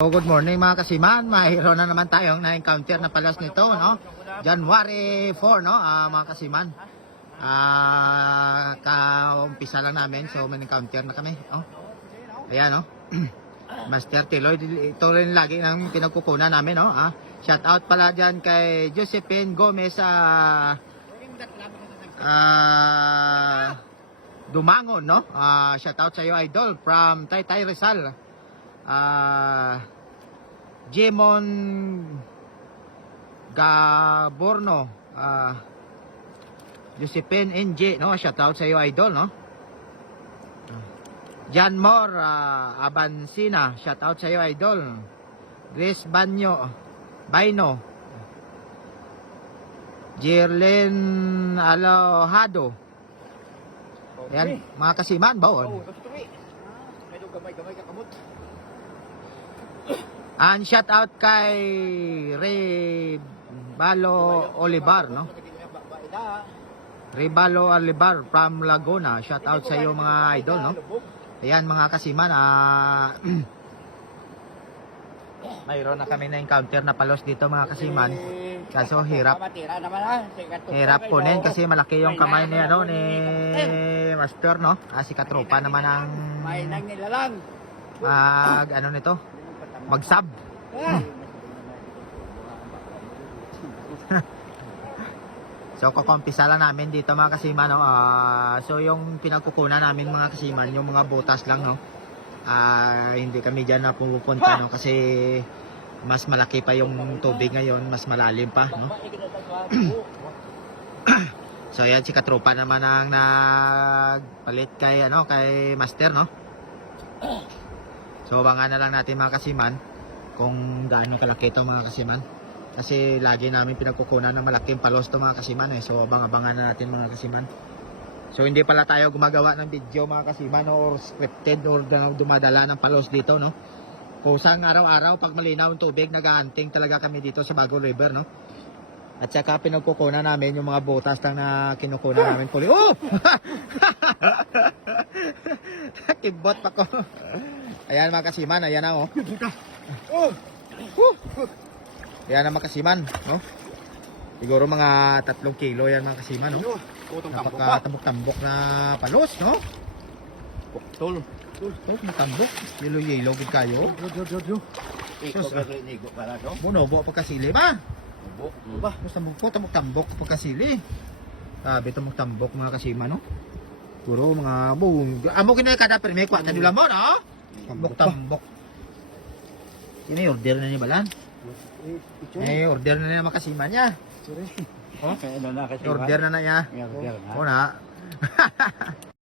Good morning mga kasiman, mahiro na naman tayong na-encounter na palas nito, no? January 4, no? Mga kasiman. Kaumpisa lang namin, so may encounter na kami, oh. Ayan, no? Master Tiloy, ito rin lagi ng pinagkukunan namin, no? Shout out pala dyan kay Josephine Gomez Dumangon, no? Shout out sa iyo, idol, from Taytay Rizal. Jemon Gaborno, Josephine NJ, no? Shout out sa iyo, idol, no? Jan Mor Abansina, shout out sa iyo, idol. Grace Baino, Jerlyn Alohado. Ayan, mga kasiman, bawon. And shout out kay Rebalo Olivar, no? Rebalo Olivar from Laguna. Shout out sa iyo mga idol, no? Ayan mga kasiman, mayroon na kami na encounter na palos dito mga kasiman. Kaso hirap kunin kasi malaki yung kamay niya, no, ni Master, no? Si Katropa naman ang ano nito, magsab. So kukumpisa lang namin dito mga kasiman, no? So yung pinagkukunan namin mga kasiman, yung mga butas lang, no? Hindi kami dyan na pupunta, no? Kasi mas malaki pa yung tubig ngayon, mas malalim pa, no? So ayan, si Katropa naman ang nagpalit kay, kay Master, no? So abangan na lang natin mga kasiman kung gaano kalaki ito mga kasiman. Kasi lagi namin pinagkukunan ng malaking palos ito mga kasiman, eh. So abangan na natin mga kasiman. So hindi pala tayo gumagawa ng video mga kasiman, or scripted, or dumadala ng palos dito, no? Kusang araw-araw pag malinaw ang tubig, nag-hunting talaga kami dito sa Bago River, no? At saka pinagkukunan namin yung mga butas lang na kinukunan namin puli. Oh! Kibot pa ko. Ayan mga kasiman, ayan na, oh. Ayan na mga kasiman, no? Siguro mga 3 kilo yan mga kasiman, no? Napaka-tambok-tambok na palos, no? Tol, matambok. Yelo-yelo gud kayo. Bunobo pagkasili ba? Ba, tambok pagkasili. Sabi tambok mga kasiman, no? Puro mga buong. Amo kinay kada perme kwa ta dula mo, no? Tambok. Ini order na ni Balan. Order na niya makasiman niya. Oh? Order na niya. Oh na.